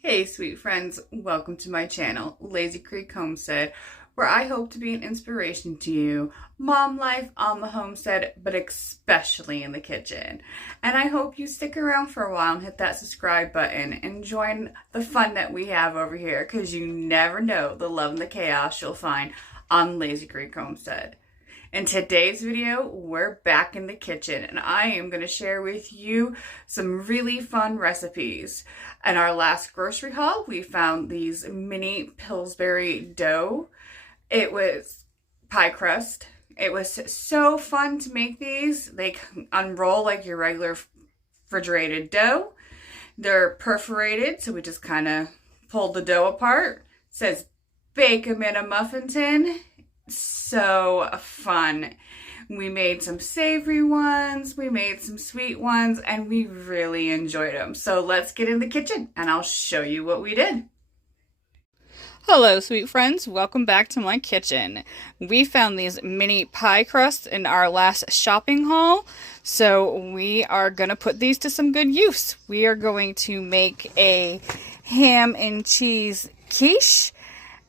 Hey sweet friends, welcome to my channel, Lazy Creek Homestead, where I hope to be an inspiration to you, mom life on the homestead, but especially in the kitchen. And I hope you stick around for a while and hit that subscribe button and join the fun that we have over here, because you never know the love and the chaos you'll find on Lazy Creek Homestead. In today's video, we're back in the kitchen and I am going to share with you some really fun recipes. In our last grocery haul, we found these mini Pillsbury dough. It was pie crust. It was so fun to make these. They unroll like your regular refrigerated dough. They're perforated, so we just kind of pulled the dough apart. It says bake them in a muffin tin. So fun. We made some savory ones, we made some sweet ones, and we really enjoyed them. So let's get in the kitchen and I'll show you what we did. Hello sweet friends, welcome back to my kitchen. We found these mini pie crusts in our last shopping haul, so we are going to put these to some good use. We are going to make a ham and cheese quiche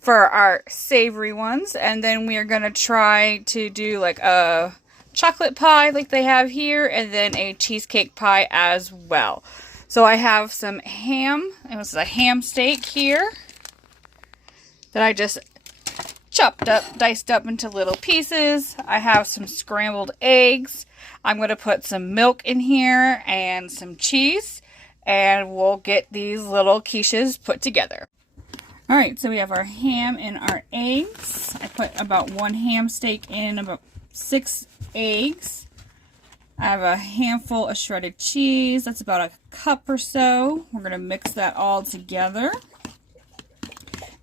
for our savory ones, and then we are going to try to do like a chocolate pie like they have here, and then a cheesecake pie as well. So I have some ham, and this is a ham steak here that I just chopped up, diced up into little pieces. I have some scrambled eggs. I'm going to put some milk in here and some cheese, and we'll get these little quiches put together. Alright, so we have our ham and our eggs. I put about 1 ham steak in, about 6 eggs. I have a handful of shredded cheese. That's about a cup or so. We're going to mix that all together.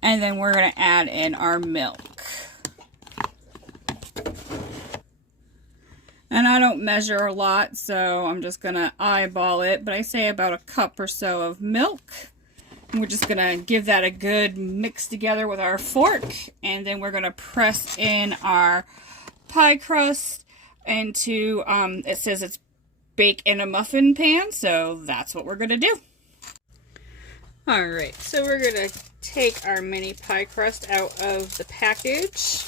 And then we're going to add in our milk. And I don't measure a lot, so I'm just going to eyeball it. But I say about a cup or so of milk. We're just going to give that a good mix together with our fork, and then we're going to press in our pie crust into, it says it's bake in a muffin pan, so that's what we're going to do. Alright, so we're going to take our mini pie crust out of the package,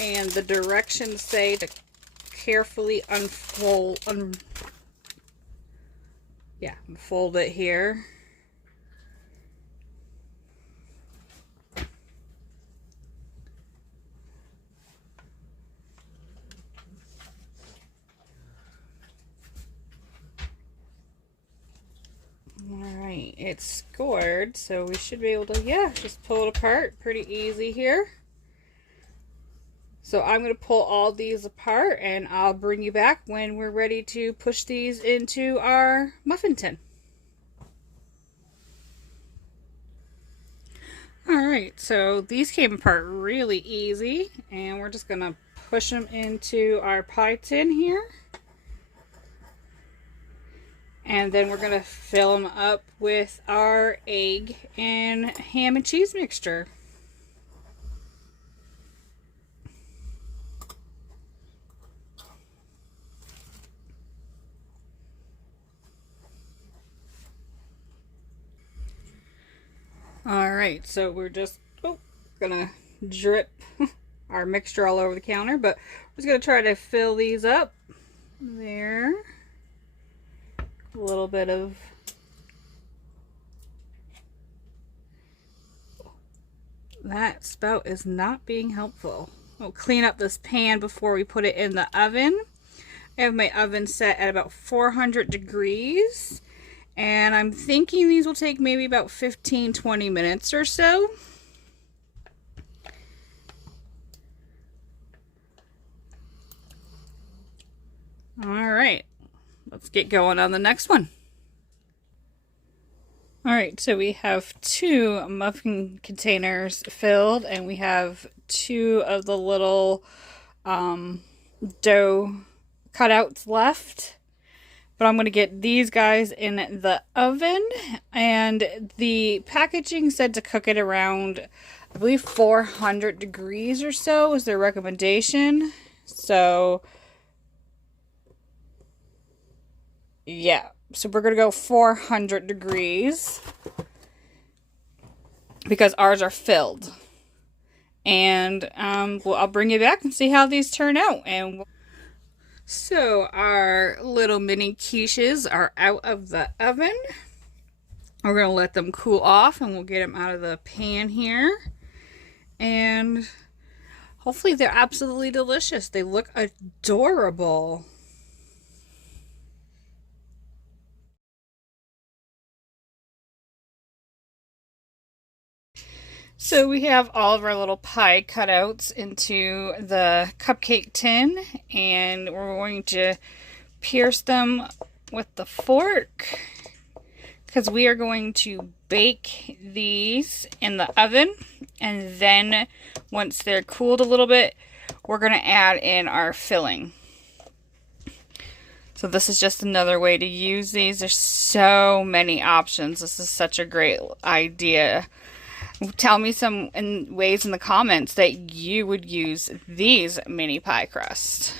and the directions say to carefully unfold it here. Alright, it's scored, so we should be able to, just pull it apart pretty easy here. So I'm going to pull all these apart, and I'll bring you back when we're ready to push these into our muffin tin. Alright, so these came apart really easy, and we're just going to push them into our pie tin here. And then we're going to fill them up with our egg and ham and cheese mixture. Alright, so we're just gonna drip our mixture all over the counter, but we're just gonna try to fill these up. There. A little bit of that spout is not being helpful. We'll clean up this pan before we put it in the oven. I have my oven set at about 400 degrees, and I'm thinking these will take maybe about 15-20 minutes or so. Alright, let's get going on the next one. Alright, so we have 2 muffin containers filled, and we have 2 of the little dough cutouts left. But I'm going to get these guys in the oven, and the packaging said to cook it around, I believe, 400 degrees or so is their recommendation. So yeah, so we're going to go 400 degrees. because ours are filled. And well, I'll bring you back and see how these turn out. So our little mini quiches are out of the oven. We're going to let them cool off and we'll get them out of the pan here. And hopefully they're absolutely delicious. They look adorable. So we have all of our little pie cutouts into the cupcake tin, and we're going to pierce them with the fork because we are going to bake these in the oven, and then once they're cooled a little bit, we're going to add in our filling. So this is just another way to use these. There's so many options. This is such a great idea. Tell me some ways in the comments that you would use these mini pie crust.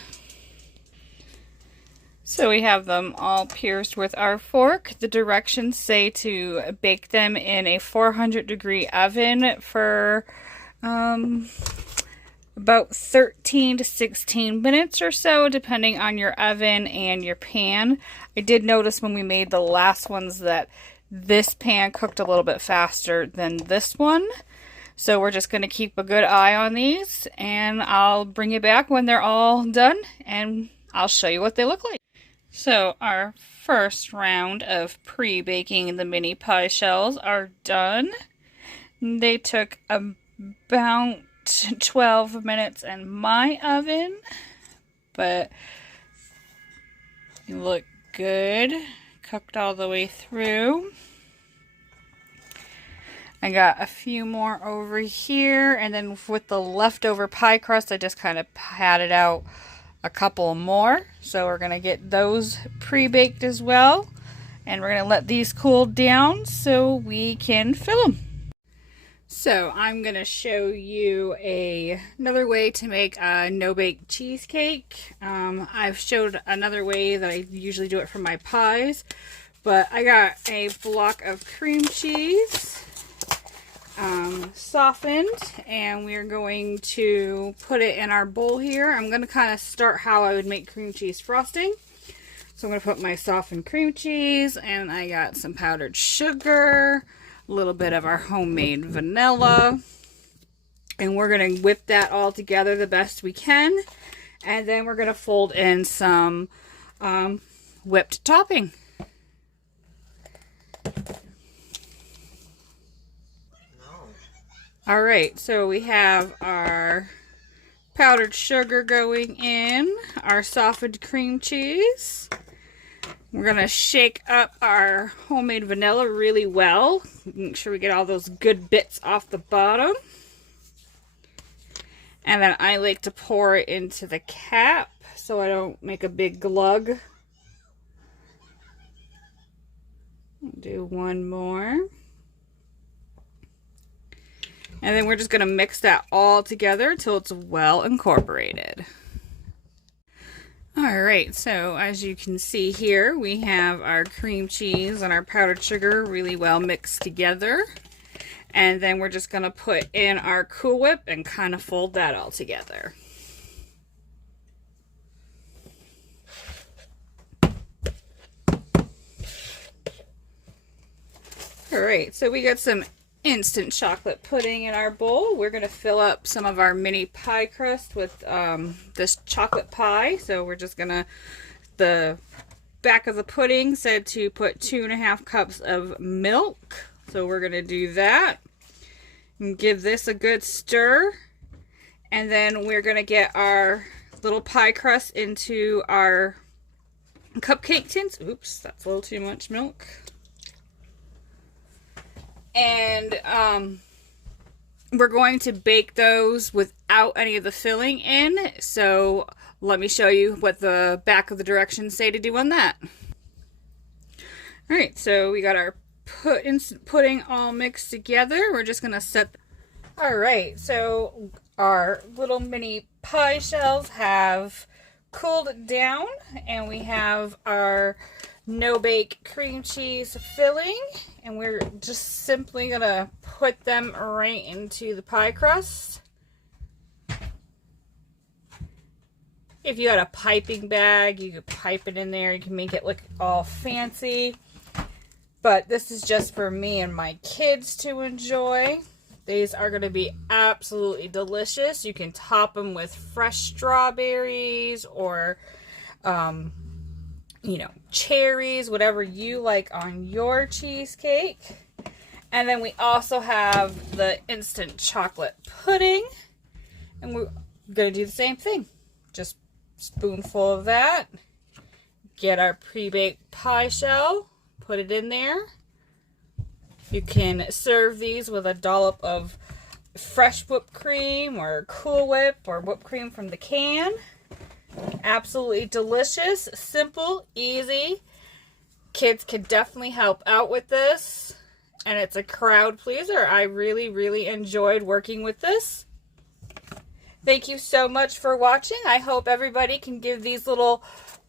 So we have them all pierced with our fork. The directions say to bake them in a 400-degree oven for about 13 to 16 minutes or so, depending on your oven and your pan. I did notice when we made the last ones that this pan cooked a little bit faster than this one. So we're just going to keep a good eye on these, and I'll bring you back when they're all done and I'll show you what they look like. So our first round of pre-baking the mini pie shells are done. They took about 12 minutes in my oven, but they look good. Cooked all the way through. I got a few more over here, and then with the leftover pie crust, I just kind of patted out a couple more. So we're going to get those pre-baked as well, and we're going to let these cool down so we can fill them. So I'm going to show you another way to make a no-bake cheesecake. I've showed another way that I usually do it for my pies, but I got a block of cream cheese softened, and we're going to put it in our bowl here. I'm going to kind of start how I would make cream cheese frosting. So I'm going to put my softened cream cheese, and I got some powdered sugar, a little bit of our homemade vanilla, and we're going to whip that all together the best we can, and then we're going to fold in some whipped topping. Alright, so we have our powdered sugar going in, our softened cream cheese. We're going to shake up our homemade vanilla really well. Make sure we get all those good bits off the bottom. And then I like to pour it into the cap so I don't make a big glug. Do one more. And then we're just going to mix that all together until it's well incorporated. Alright, so as you can see here, we have our cream cheese and our powdered sugar really well mixed together. And then we're just going to put in our Cool Whip and kind of fold that all together. Alright, so we got some instant chocolate pudding in our bowl. We're going to fill up some of our mini pie crust with this chocolate pie. So we're just going to, the back of the pudding said to put 2.5 cups of milk. So we're going to do that and give this a good stir. And then we're going to get our little pie crust into our cupcake tins. Oops, that's a little too much milk. And we're going to bake those without any of the filling in. So let me show you what the back of the directions say to do on that. Alright, so we got our pudding all mixed together. We're just going to set... Alright, so our little mini pie shells have cooled down, and we have our no-bake cream cheese filling, and we're just simply gonna put them right into the pie crust. If you had a piping bag, you could pipe it in there. You can make it look all fancy. But this is just for me and my kids to enjoy. These are going to be absolutely delicious. You can top them with fresh strawberries or, you know, cherries, whatever you like on your cheesecake. And then we also have the instant chocolate pudding. And we're going to do the same thing. Just spoonful of that. Get our pre-baked pie shell. Put it in there. You can serve these with a dollop of fresh whipped cream or Cool Whip or whipped cream from the can. Absolutely delicious, simple, easy. Kids can definitely help out with this. And it's a crowd pleaser. I really, really enjoyed working with this. Thank you so much for watching. I hope everybody can give these little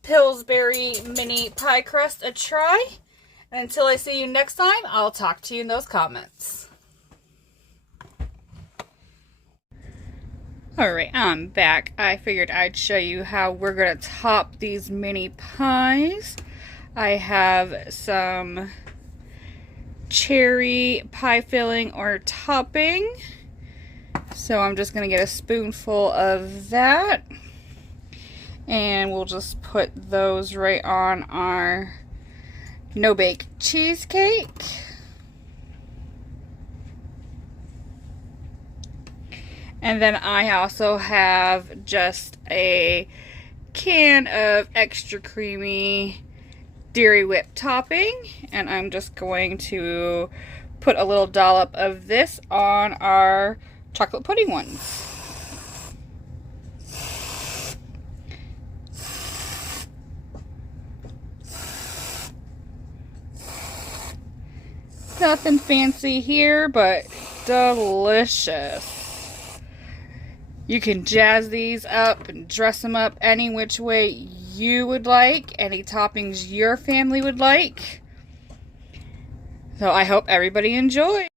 Pillsbury mini pie crust a try. And until I see you next time, I'll talk to you in those comments. Alright, I'm back. I figured I'd show you how we're going to top these mini pies. I have some cherry pie filling or topping. So I'm just going to get a spoonful of that. And we'll just put those right on our no-bake cheesecake. And then I also have just a can of extra creamy dairy whip topping. And I'm just going to put a little dollop of this on our chocolate pudding ones. Nothing fancy here, but delicious. You can jazz these up and dress them up any which way you would like, any toppings your family would like. So I hope everybody enjoys.